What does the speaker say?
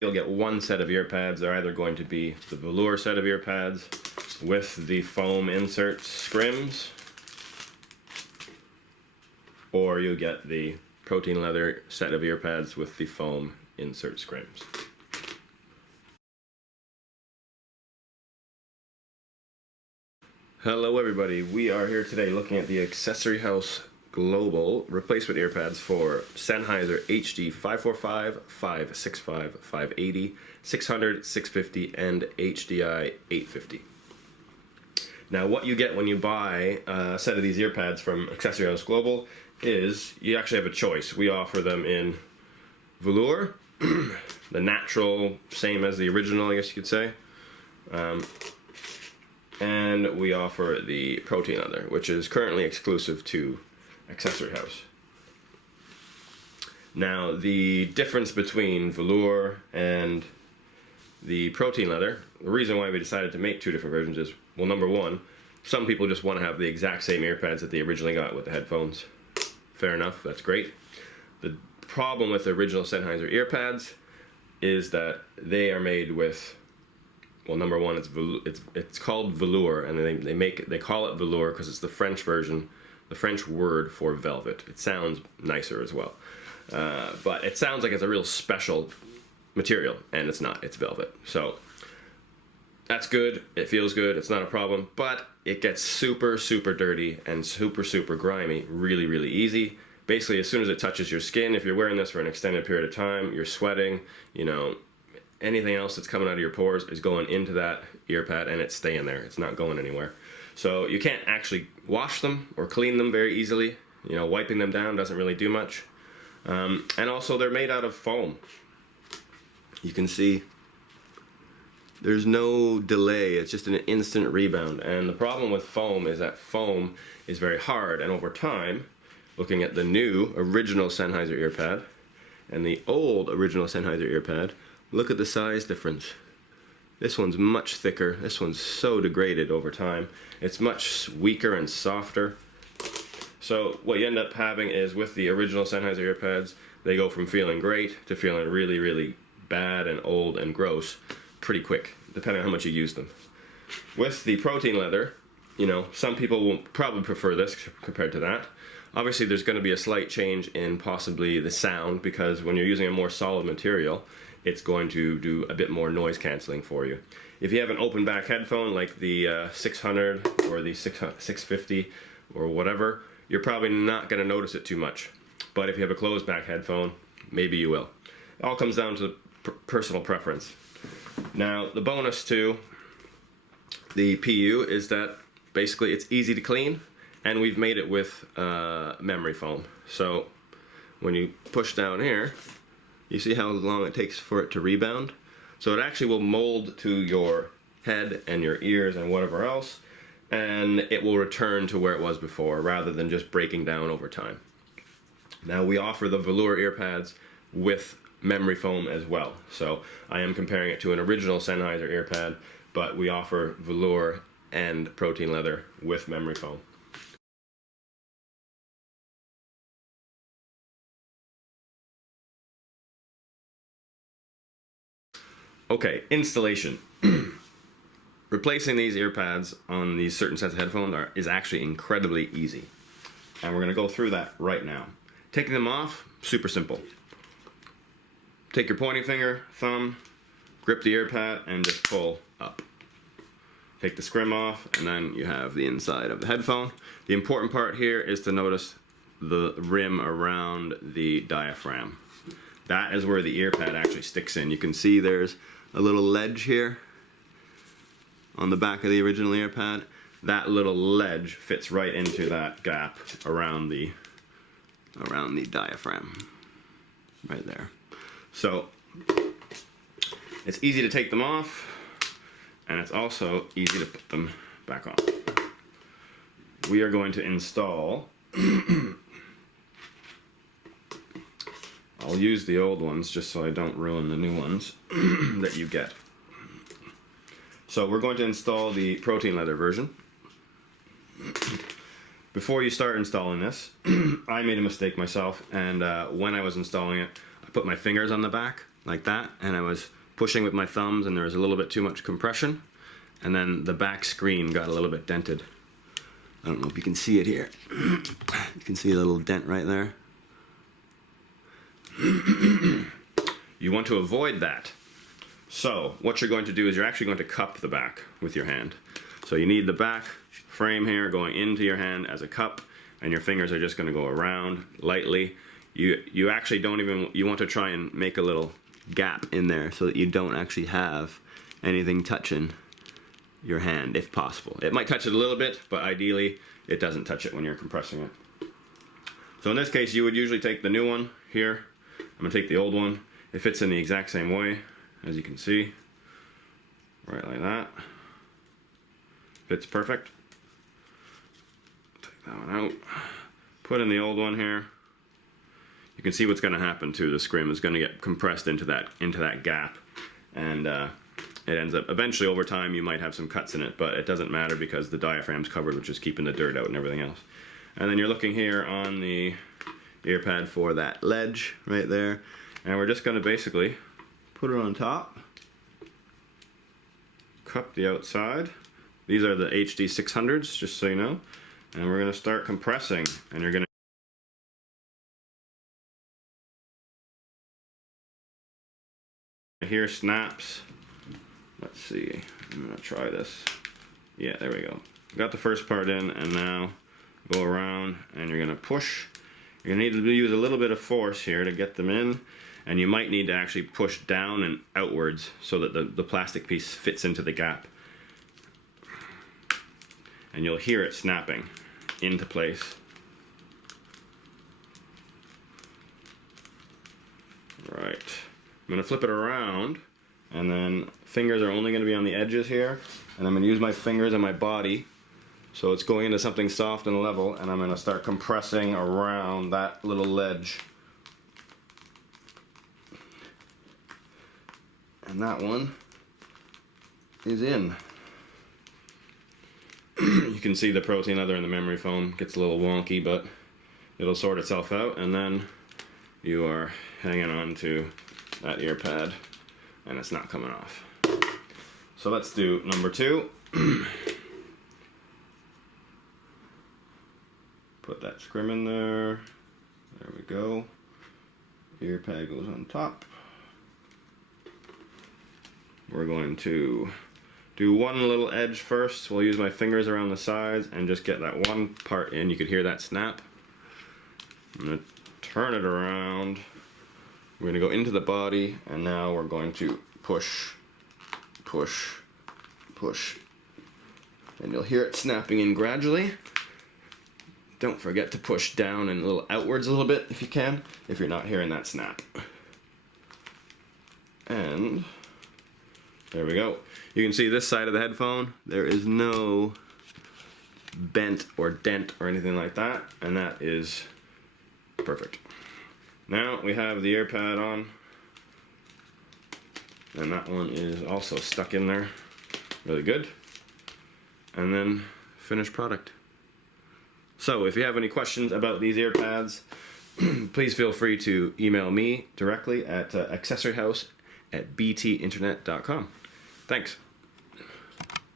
You'll get one set of ear pads. They're either going to be the velour set of ear pads with the foam insert scrims, or you get the protein leather set of ear pads with the foam insert scrims. Hello everybody, we are here today looking at the Accessory House Global replacement ear pads for Sennheiser HD545, 565, 580, 600, 650, and HDI 850. Now what you get when you buy a set of these ear pads from Accessory House Global is you actually have a choice. We offer them in velour, the natural, same as the original I guess you could say, and we offer the protein leather, which is currently exclusive to Accessory House. Now the difference between velour and the protein leather, the reason why we decided to make two different versions is, well, number one, some people just want to have the exact same ear pads that they originally got with the headphones. Fair enough, that's great. The problem with the original Sennheiser ear pads is that they are made with, well, number one, it's called velour, and they call it velour because it's the French version, the French word for velvet. It sounds nicer as well, but it sounds like it's a real special material, and it's not. It's velvet. So that's good. It feels good. It's not a problem, but it gets super dirty and super grimy really easy. Basically, as soon as it touches your skin, if you're wearing this for an extended period of time, you're sweating, you know, anything else that's coming out of your pores is going into that ear pad and it's staying there. It's not going anywhere. So you can't actually wash them or clean them very easily. You know, wiping them down doesn't really do much. And also they're made out of foam. You can see there's no delay. It's just an instant rebound. And the problem with foam is that foam is very hard, and over time, looking at the new original Sennheiser ear pad and the old original Sennheiser ear pad, look at the size difference. This one's much thicker. This one's so degraded over time. It's much weaker and softer. So what you end up having is, with the original Sennheiser ear pads, they go from feeling great to feeling really bad and old and gross pretty quick, depending on how much you use them. With the protein leather, you know, some people will probably prefer this compared to that. Obviously there's going to be a slight change in possibly the sound, because when you're using a more solid material, it's going to do a bit more noise cancelling for you. If you have an open back headphone like the 600 or the 650 or whatever, you're probably not going to notice it too much. But if you have a closed back headphone, maybe you will. It all comes down to personal preference. Now the bonus to the PU is that basically it's easy to clean, and we've made it with memory foam. So when you push down here, you see how long it takes for it to rebound? So it actually will mold to your head and your ears and whatever else, and it will return to where it was before, rather than just breaking down over time. Now we offer the velour ear pads with memory foam as well. So I am comparing it to an original Sennheiser ear pad, but we offer velour and protein leather with memory foam. Okay, installation. Replacing these ear pads on these certain sets of headphones is actually incredibly easy. And we're going to go through that right now. Taking them off, super simple. Take your pointing finger, thumb, grip the ear pad, and just pull up. Take the scrim off, and then you have the inside of the headphone. The important part here is to notice the rim around the diaphragm. That is where the ear pad actually sticks in. You can see there's a little ledge here on the back of the original ear pad. That little ledge fits right into that gap around the diaphragm, right there. So it's easy to take them off, and it's also easy to put them back on. We are going to install I'll use the old ones just so I don't ruin the new ones that you get. So we're going to install the protein leather version. Before you start installing this, I made a mistake myself, and when I was installing it, I put my fingers on the back like that, and I was pushing with my thumbs and there was a little bit too much compression, and then the back screen got a little bit dented. I don't know if you can see it here. You can see a little dent right there. You want to avoid that. So what you're going to do is you're actually going to cup the back with your hand. So you need the back frame here going into your hand as a cup, and your fingers are just going to go around lightly. You actually don't even, you want to try and make a little gap in there so that you don't actually have anything touching your hand if possible. It might touch it a little bit, but ideally it doesn't touch it when you're compressing it. So in this case you would usually take the new one here. I'm going to take the old one. It fits in the exact same way, as you can see. Right like that. Fits perfect. Take that one out. Put in the old one here. You can see what's going to happen too. The scrim is going to get compressed into that gap, and it ends up eventually over time you might have some cuts in it, but it doesn't matter because the diaphragm's covered, which is keeping the dirt out and everything else. And then you're looking here on the ear pad for that ledge right there, and we're just going to basically put it on top, cup the outside. These are the HD600s, just so you know, and we're going to start compressing, and you're going to hear snaps. Let's see, I'm going to try this. Yeah, there we go. Got the first part in, and now go around and you're going to push. You're going to need to use a little bit of force here to get them in, and you might need to actually push down and outwards so that the plastic piece fits into the gap. And you'll hear it snapping into place. Right. I'm going to flip it around, and then fingers are only going to be on the edges here, and I'm going to use my fingers and my body so it's going into something soft and level, and I'm going to start compressing around that little ledge. And that one is in. You can see the protein leather and the memory foam gets a little wonky, but it'll sort itself out, and then you are hanging on to that ear pad and it's not coming off. So let's do number 2. Put that scrim in there. There we go. Ear pad goes on top. We're going to do one little edge first. We'll use my fingers around the sides and just get that one part in. You could hear that snap. I'm going to turn it around. We're going to go into the body, and now we're going to push, push, push. And you'll hear it snapping in gradually. Don't forget to push down and a little outwards a little bit if you can, if you're not hearing that snap. And there we go. You can see this side of the headphone, there is no bent or dent or anything like that, and that is perfect. Now we have the ear pad on, and that one is also stuck in there really good. And then finished product. So if you have any questions about these ear pads, please feel free to email me directly at accessoryhouse@btinternet.com. Thanks.